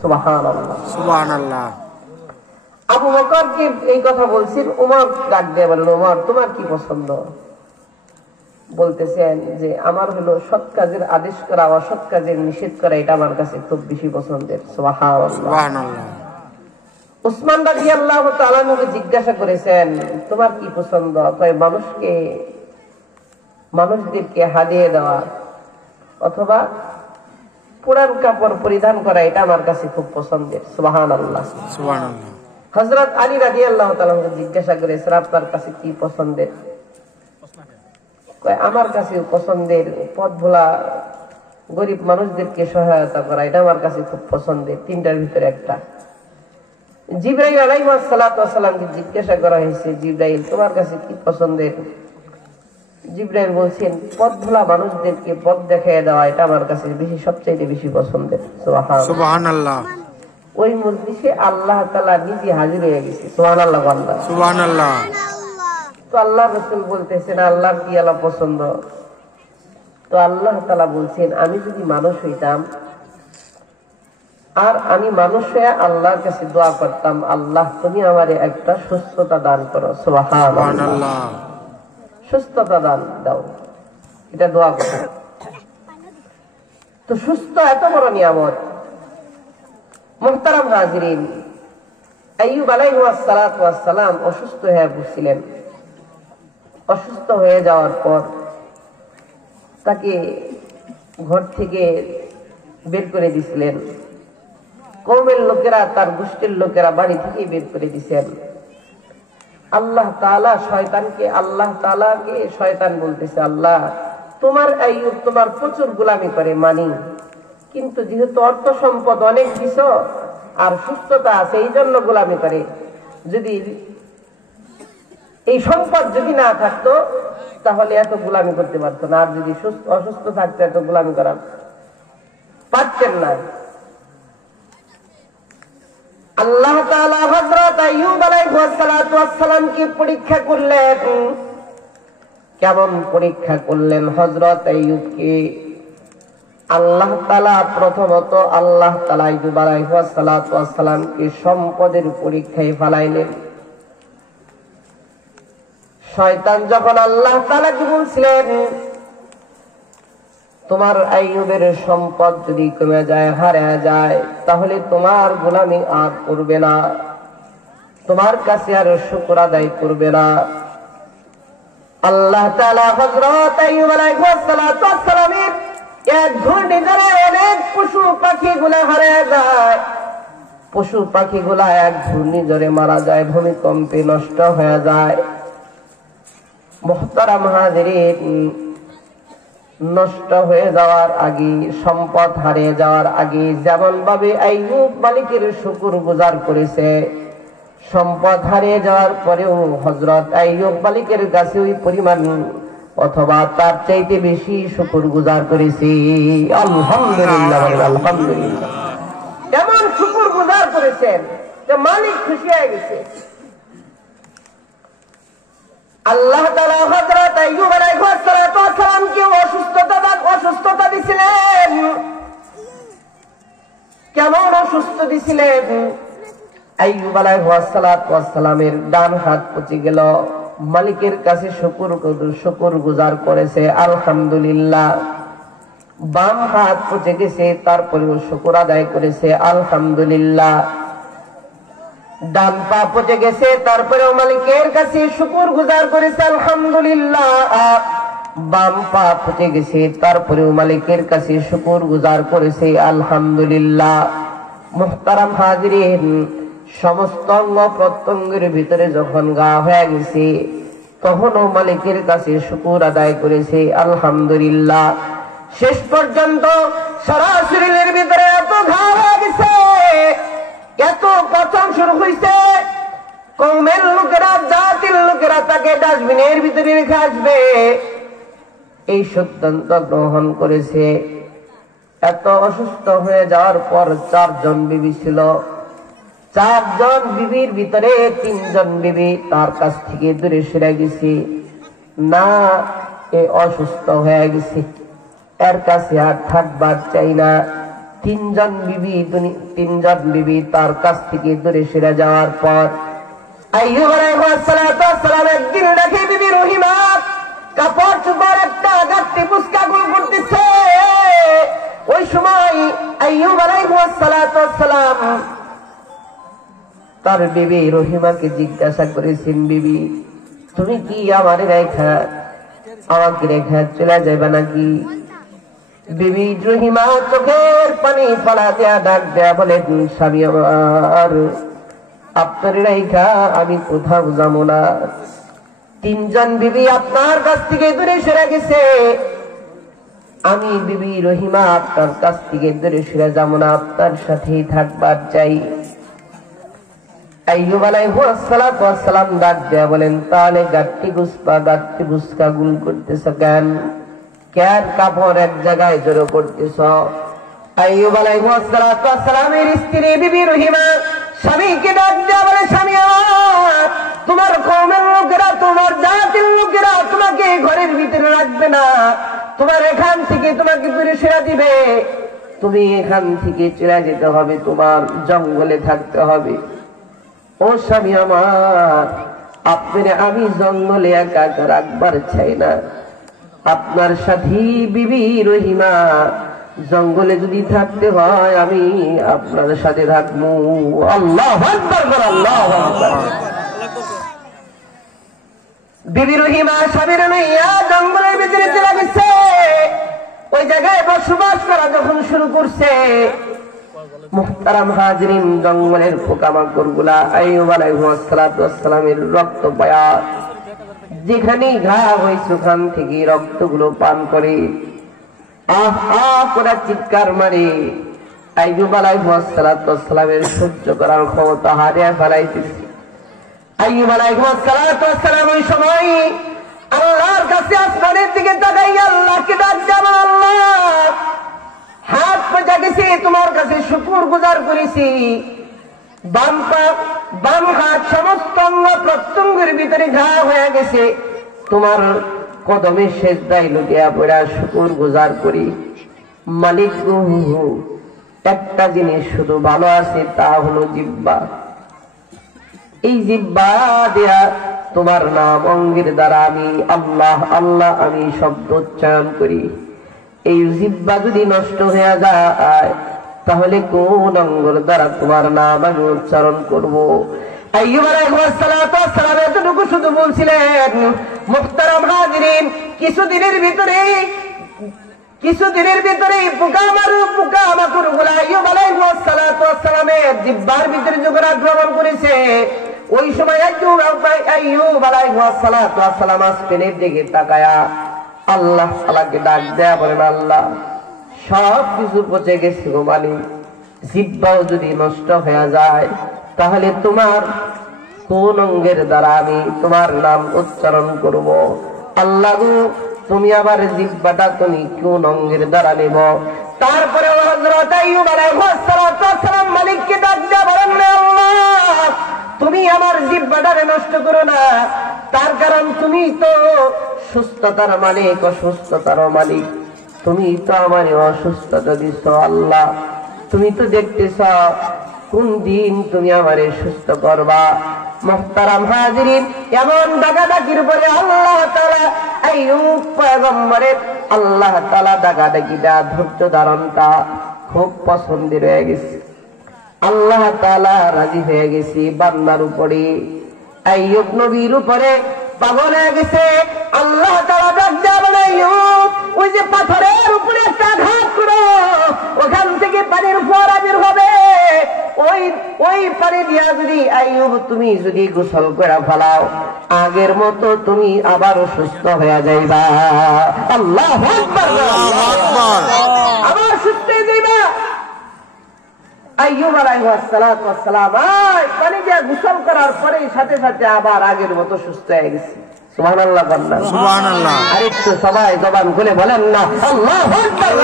সুবহানাল্লাহ সুবহানাল্লাহ। আবু বকরকে এই কথা বলছেন, উমর ডাক দিয়ে বললেন, উমর তোমার কি পছন্দ? বলতেছেন যে আমার হলো সৎ কাজের আদেশ করা, অসৎ কাজের নিষেধ করা, এটা আমার কাছে খুব বেশি পছন্দের। সুবহানাল্লাহ। উসমান রাদিয়াল্লাহু তাআলা আনহুকে জিজ্ঞাসা করেছেন তোমার কি পছন্দ? কয় মানুষদেরকে হাদিয়া দেওয়া অথবা পুরান কাপড় পরিধান করা, এটা আমার কাছে খুব পছন্দের। সুবহানাল্লাহ সুবহানাল্লাহ। হযরত আলী রাদিয়াল্লাহু তাআলা আনহুকে জিজ্ঞাসা করেছেন আপনার কাছে কি পছন্দের? কয় আমার কাছে পছন্দের পথ ভোলা গরিব মানুষদেরকে সহায়তা করা, এটা আমার কাছে খুব পছন্দের। তিনটার ভিতরে একটা। জিবরাইল আলাইহিস সালাতু ওয়াস সালামকে জিজ্ঞাসা করা হয়েছে, জিবরাইল তোমার কাছে কি পছন্দের? জিবরাইল বলছেন পথ ভোলা মানুষদেরকে পথ দেখিয়ে দেওয়া, এটা আমার কাছে সবচেয়ে বেশি পছন্দের। সুবহানাল্লাহ। ওই মজলিসে আল্লাহ তাআলা নিজে হাজির হয়ে গেছে। সুবহানাল্লাহ বান্দা। সুবহানাল্লাহ। তো আল্লাহ রাসূল বলতেছেন আল্লাহর কি আলা পছন্দ? তো আল্লাহ তাআলা বলছেন আমি যদি মানুষ হইতাম আর আমি মানুষ হয়ে আল্লাহর কাছে দোয়া করতাম, আল্লাহ তুমি আমারে একটা সুস্থতা দান করো। সুবহানাল্লাহ। সুস্থতা দান দাও, এটা দোয়া করো। তো সুস্থ এত বড় নিয়ামত। মুহতারাম হাজিরিন, আইয়ুব আলাইহিস সালাতু ওয়াস সালাম অসুস্থ হয়ে পড়ছিলেন। অসুস্থ হয়ে যাওয়ার পর তাকে ঘর থেকে বের করে দিয়েছিলেন। কওমের লোকেরা, তার গোষ্ঠীর লোকেরা বাড়ি থেকে বের করে দিয়েছেন। আল্লাহ তাআলা শয়তানকে শয়তান বলতেছে, আল্লাহ তোমার আইয়ুব তোমার প্রচুর গোলামি করে মানি, কিন্তু যেহেতু অর্থ সম্পদ অনেক দিছো আর সুস্থতা আছে এই জন্য গোলামি করে, যদি এই সম্পদ যদি না থাকতো তাহলে এত গোলামি করতে পারতো না, আর যদি অসুস্থ থাকতো এত গোলামি করা পারতেন না। আল্লাহ তাআলা হযরত আইয়ুব আলাইহিস সালাতু ওয়াস সালামকে পরীক্ষা করলেন। কেমন পরীক্ষা করলেন হযরত আইয়ুবকে? আল্লাহ তাআলা প্রথমত আইয়ুব আলাইহিস সালাতু ওয়াস সালামকে সম্পদের পরীক্ষায় ফেলাইলেন। শয়তান যখন আল্লাহ তাআলাকে বলছিলেন তোমার আইয়ুবের সম্পদ যদি কমে যায়, হারিয়ে যায়, তাহলে তোমার গোলামি আর করবে না, তোমার কাছে আর শুকর আদায় করবে না। আল্লাহ তাআলা হযরত আইয়ুব আলাইহিস সালাতু ওয়াস সালামের এক ঘূর্ণিঝড়ে অনেক পশু পাখিগুলা হারিয়ে যায়। পশু পাখিগুলা এক ঘূর্ণিঝড়ে মারা যায়, ভূমিকম্পে নষ্ট হয়ে যায়। মুহতারাম হাজিরিন, নষ্ট হয়ে যাওয়ার আগে, সম্পদ হারিয়ে যাওয়ার আগে যেমন ভাবে আইয়ুব মালিকের শুকর গুজার করেছে, সম্পদ হারিয়ে যাওয়ার পরেও হযরত আইয়ুব মালিকের কাছে ওই পরিমাণ অথবা তার চাইতে বেশি শুকর গুজার করেছে। আলহামদুলিল্লাহ, আলহামদুলিল্লাহ। এমন শুকর গুজার করেছেন যে মালিক খুশি হয়ে গেছে। আল্লাহ তাআলা হযরত আইয়ুব আলাইহিস সালাতু ওয়াস সালামকে অসুস্থতা দিয়েছিলেন। কেমন অসুস্থ দিয়েছিলেন? আইয়ুব আলাইহিস সালাতু ওয়াস সালামের ডান হাত পচে গেল, মালিকের কাছে শুকর গুজার করেছে আলহামদুলিল্লাহ। বাম হাত পচে গেছে, তারপরেও শুকর আদায় করেছে আলহামদুলিল্লাহ। ডান পা পচে গেছে, তারপরেও মালিকের কাছে শুকর গুজার করেছে আলহামদুলিল্লাহ। বাম পা পচে গেছে, তারপরেও মালিকের কাছে শুকর গুজার করেছে আলহামদুলিল্লাহ। মুহতারাম হাজিরিন, সমস্ত অঙ্গ প্রত্যঙ্গের ভিতরে যখন গা হয়ে গেছে তখনও মালিকের কাছে শুকর আদায় করেছে আলহামদুলিল্লাহ। শেষ পর্যন্ত সারা শরীরের ভিতরে এত ঘা হয়ে গেছে, এত পচন শুরু হয়েছে, কওমের লোকেরা, জাতির লোকেরা তাকে ডাস্টবিনের ভিতরে রেখে আসবে এই সিদ্ধান্ত গ্রহণ করেছে। এত অসুস্থ হয়ে যাওয়ার পর 4 জন বিবি ছিল। 4 জন বিবির ভিতরে 3 জন বিবি তার কাছ থেকে দূরে সরে গেছে। না, এ অসুস্থ হয়ে গেছে, এর কাছে আর থাকবার চাই না, তিনজন বিবি তার কাছ থেকে দূরে সরে যাওয়ার পর আইয়ুব আলাইহিস সালাম একদিন দেখে বিবি রহিমা কাপড় চোপড় একটা গাঁটটি পুস্কা গুল করতেছে। ওই সময় আইয়ুব আলাইহিস সালাম তার বিবি রহিমাকে জিজ্ঞাসা করেছেন, বিবি তুমি কি আমাকে রেখা চলে যাবে নাকি? বিবি রহিমা চোখের পানি ফলা দেয়া ডাক দেয়া বলেন, স্বামী আমার, আপনার রেখা আমি কোথাও যাবো না। তিনজন বিবি আপনার কাছ থেকে দূরে সরে গেছে, আমি বিবি রহিমা আপনার কাছ থেকে দূরে সরে যাবো না, আপনার সাথেই থাকবার চাই। আইয়ুব আলাইহিস সালাম ডাক দেয়া বলেন, তাহলে গাঁটটি বুসকা গুল করতেছ কেন? কেন কাপড় এক জায়গায় জড়ো করতেছ? আইয়ুব আলাইহিস সালামের স্ত্রী বিবি রহিমা স্বামীকে ডাক দেয়া বলে, স্বামী আমার, তোমার কওমের লোকেরা, তোমার জাতির লোকেরা তোমাকে ঘরের ভিতরে রাখবে না, তোমার এখান থেকে তোমাকে দূরে সরে দিবে, তুমি এখান থেকে চলে যেতে হবে, তোমার জঙ্গলে থাকতে হবে। ও স্বামী আমার, আপনার আমি জঙ্গলে একা একা রাখবার চাই না, আপনার সাথে বিবি রহিমা জঙ্গলে যদি থাকতে হয় আমি আপনার সাথে থাকবো। আল্লাহু আকবার, আল্লাহু আকবার। বিবি রহিমা স্বামীর লইয়া জঙ্গলের ভিতরে চলে গেছে। ওই জায়গায় বসবাস করা যখন শুরু করছে, মুহতারাম হাজিরিন, জঙ্গলের পোকামাকড় গুলা আইয়ুব আলাইহিস সালামের রক্ত পায়া যেখানে ঘা হয়েছে ওখান থেকে রক্তগুলো পান করে আহ আহ করে চিৎকার মারে। আইয়ুব আলাইহিস সালামের সহ্য করার ক্ষমতা হারিয়ে ফেলাইতেছে। আইয়ুব আলাইহিস সালাম ওই সময় আল্লাহর কাছে আসমানের দিকে তাকাইয়া আল্লাহকে ডাক দেন, আল্লাহ, হাত পা গেছে, তোমার কাছে শুকর গুজার করেছি, বাম হাত সমস্ত অঙ্গ প্রত্যঙ্গের ভিতরে ঘা হয়ে গেছে, তোমার কদমে সেজদায় লুটিয়া পড়া শুকর গুজার করি। মালিক গো, একটা জিনিস শুধু ভালো আছে, তা হলো জিহ্বা। এই জিহ্বা দেয়া তোমার নাম অঙ্গের দ্বারা আমি আল্লাহ আল্লাহ আমি শব্দ উচ্চারণ করি। এই জিহ্বা যদি নষ্ট হয়ে যায় তাহলে কোন অঙ্গের দ্বারা তোমার নাম আমি উচ্চারণ করব? আইয়ুব আলাইহিস সালাম এতটুকু শুধু বলছিলেন। মুহতারাম হাজিরিন, কিছুদিনের ভিতরে পোকামাকড় গুলা আইয়ুব আলাইহিস সালামের জিহ্বার ভিতরে যখন আক্রমণ করেছে, ওই সময় আইয়ুব আলাইহিস সালাম আসমানের দিকে তাকায়া আল্লাহ তাআলাকে ডাক দেয়া বলেন, আল্লাহ, সব কিছু পচে গেছে গো মালিক, জিহ্বাও যদি নষ্ট হয়ে যায় তাহলে তোমার কোন অঙ্গের দ্বারা আমি তোমার নাম উচ্চারণ করব? আল্লাহ গো, তুমি আবার জিহ্বাটা তুমি কোন অঙ্গের দ্বারা নেব? তারপরে হযরত আইয়ুব আলাইহিস সালাম মালিককে ডাক দেয়া বলেন, আল্লাহ, তুমি আমার জিহ্বাটারে নষ্ট করো না, তার কারণ তুমি তো সুস্থতার মালিক, অসুস্থতার মালিক, তুমি তো আমার অসুস্থতা দিচ্ছ। আল্লাহ, তুমি তো দেখতেছ কোন দিন তুমি আমারে সুস্থ করবা। মুহতারাম হাজিরিন, এমন ডাকাডাকির পরে আল্লাহ তাআলা আইয়ুব পয়গম্বরের আল্লাহ তাআলা ডাকাডাকিটা ধৈর্য ধারণটা খুব পছন্দের হয়ে গেছে। আল্লাহ তাআলা রাজি হয়ে গেছে বান্দার উপরে, আইয়ুব নবীর উপরে পাগল হয়ে গেছে। আল্লাহ তাআলা ডাক দেয়া বলে, আইয়ুব, ওই যে পাথরের উপরে একটা আঘাত করো, ওখান থেকে পানির ফোয়ারা বের হবে, ওই পানি দিয়া যদি আইয়ুব তুমি যদি গোসল করে ফেলাও, আগের মতো তুমি আবারও সুস্থ হয়ে যাইবা। আল্লাহু আকবার, আবার সুস্থ হয়ে যাইবা। আইয়ুব আলাইহিস সালাম পানি দিয়া গোসল করার পরে সাথে সাথে আবার আগের মতো সুস্থ হয়ে গেছে। সুবহানাল্লাহ, সুবহানাল্লাহ। আরেকটু সবাই জবান খুলে বলেন না, আল্লাহু আকবার।